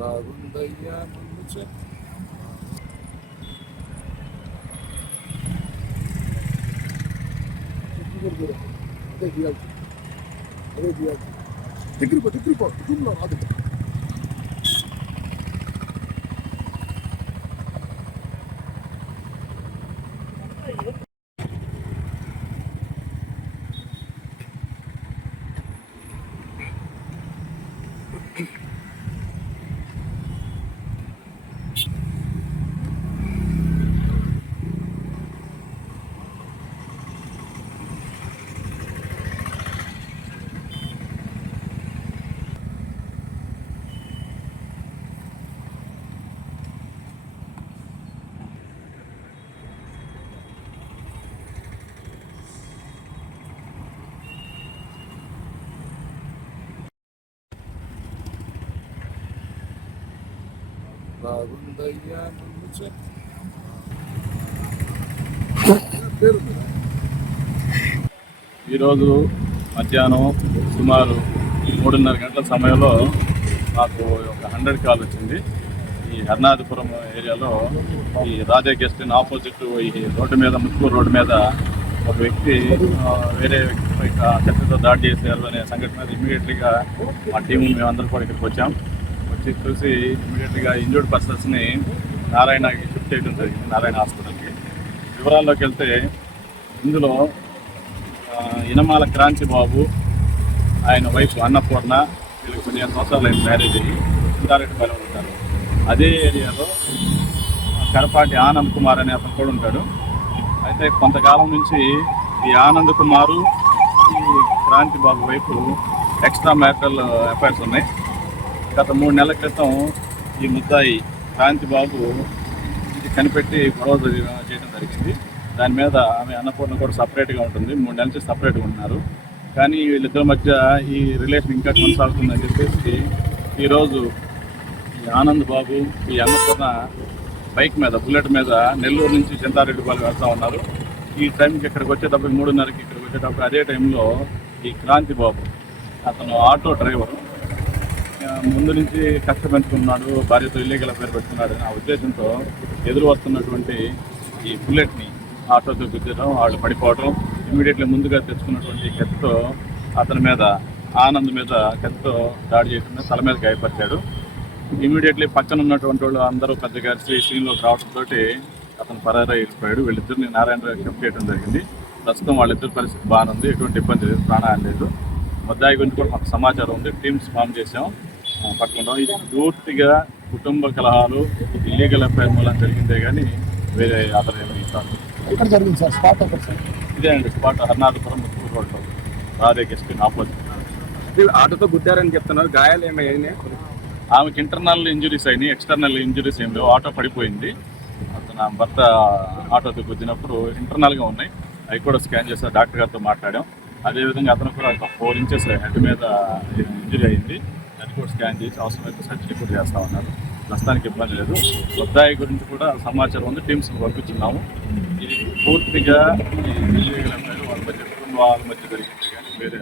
బాగుందయ్యా ముందు దగ్గర రాదు. బాగుందయ్యా ముందు ఈరోజు మధ్యాహ్నం సుమారు 3:30 గంటల సమయంలో నాకు ఒక 100 కాల్ వచ్చింది. ఈ హర్నాథపురం ఏరియాలో ఈ రాజా గెస్ట్ ఇన్ ఆపోజిట్ ఈ రోడ్డు మీద ముత్తుకూరు రోడ్డు మీద ఒక వ్యక్తి వేరే వ్యక్తిపై కత్తితో దాడి చేశారు అనే సంఘటన ఇమీడియట్లీగా మా టీము మేమందరం కూడా ఇక్కడికి వచ్చాం. వచ్చి చూసి ఇమీడియట్గా ఇంజూర్డ్ పర్సన్స్ని నారాయణకి షిఫ్ట్ చేయడం జరిగింది, నారాయణ హాస్పిటల్కి. వివరాల్లోకి వెళ్తే ఇందులో ఇనమాల క్రాంతి బాబు, ఆయన వైఫ్ అన్నపూర్ణ, వీళ్ళకి 15 సంవత్సరాలు అయిన మ్యారేజ్ అయ్యి సింగారెడ్డిపాలెం ఉంటారు. అదే ఏరియాలో కడపాటి ఆనంద్ కుమార్ అనే అతను కూడా ఉంటాడు. అయితే కొంతకాలం నుంచి ఈ ఆనంద్ కుమారు, ఈ క్రాంతి బాబు వైపు ఎక్స్ట్రా మ్యారిటల్ అఫైర్స్ ఉన్నాయి. గత 3 నెలల క్రితం ఈ ముద్దాయి క్రాంతి బాబు కనిపెట్టి గొడవ చేయడం జరిగింది. దాని మీద ఆమె అన్నపూర్ణ కూడా సపరేట్గా ఉంటుంది, 3 నెలల నుంచి సపరేట్గా ఉంటున్నారు. కానీ వీళ్ళిద్దరి మధ్య ఈ రిలేషన్ ఇంకా కొనసాగుతుందని చెప్పేసి ఈరోజు ఈ ఆనంద్ బాబు, ఈ అన్నపూర్ణ బైక్ మీద, బుల్లెట్ మీద నెల్లూరు నుంచి చింతారెడ్డిపాలెం వెళ్తూ ఉన్నారు. ఈ టైంకి ఇక్కడికి వచ్చేటప్పుడు 3:30కి ఇక్కడికి వచ్చేటప్పుడు అదే టైంలో ఈ క్రాంతి బాబు, అతను ఆటో డ్రైవరు, ముందు నుంచి కష్ట పెంచుకున్నాడు, భార్యతో ఇల్లీగల్ పేరు పెట్టుకున్నాడు అనే ఉద్దేశంతో ఎదురు వస్తున్నటువంటి ఈ బుల్లెట్ని ఆటోతో గుద్దడం, వాళ్ళు పడిపోవడం, ఇమీడియట్లీ ముందుగా తెచ్చుకున్నటువంటి కత్తితో అతని మీద, ఆనంద్ మీద కత్తితో దాడి చేయకుండా తల మీద గాయపరిచాడు. ఇమీడియట్లీ పక్కన ఉన్నటువంటి వాళ్ళు అందరూ పెద్దగా సీన్లోకి రావడంతో అతను పరారీ అయిపోయాడు. వీళ్ళిద్దరిని నారాయణ షిఫ్ట్ చేయడం జరిగింది. ప్రస్తుతం వాళ్ళిద్దరి పరిస్థితి బాగానే ఉంది, ఎటువంటి ఇబ్బంది లేదు, ప్రాణాయం లేదు. ముద్దాయి గురించి కూడా మాకు సమాచారం ఉంది, టీమ్స్ ఫామ్ చేసాం, పట్టుకుంటాం. ఇది పూర్తిగా కుటుంబ కలహాలు, ఇల్లీగల్ అఫైర్ మూలం జరిగిందే కానీ వేరే ఆధారం ఏమీ కాదు. ఇక్కడ జరిగింది సార్ స్పాట్ ఒకటి సార్. ఇదే అండి స్పాట్, హర్నాథపురం ముత్తుకూరు రోడ్లో రాధే గెస్ట్ ఇన్ ఆపోజిట్. ఆటోతో గుద్దారని చెప్తున్నారు, గాయాలు ఏమైనా? ఆమెకి ఇంటర్నల్ ఇంజురీస్ అయినాయి, ఎక్స్టర్నల్ ఇంజురీస్ ఏం లేవు. ఆటో పడిపోయింది, అతను భర్త ఆటోతో గుద్దినప్పుడు ఇంటర్నల్గా ఉన్నాయి, అవి కూడా స్కాన్ చేస్తే డాక్టర్ గారితో మాట్లాడాం. అదేవిధంగా అతను కూడా ఒక 4 ఇంచెస్ హెడ్ మీద ఇంజురీ అయింది, దాన్ని కూడా స్కాన్ చేసి అవసరమైతే సర్జరీ కూడా చేస్తా ఉన్నారు. ప్రస్తుతానికి ఇబ్బంది లేదు. ముద్దాయి గురించి కూడా సమాచారం ఉంది, టీమ్స్ పంపించున్నాము. ఇది పూర్తిగా ఈ వాళ్ళ మధ్య, కుటుంబాల మధ్య జరిగింది కానీ వేరే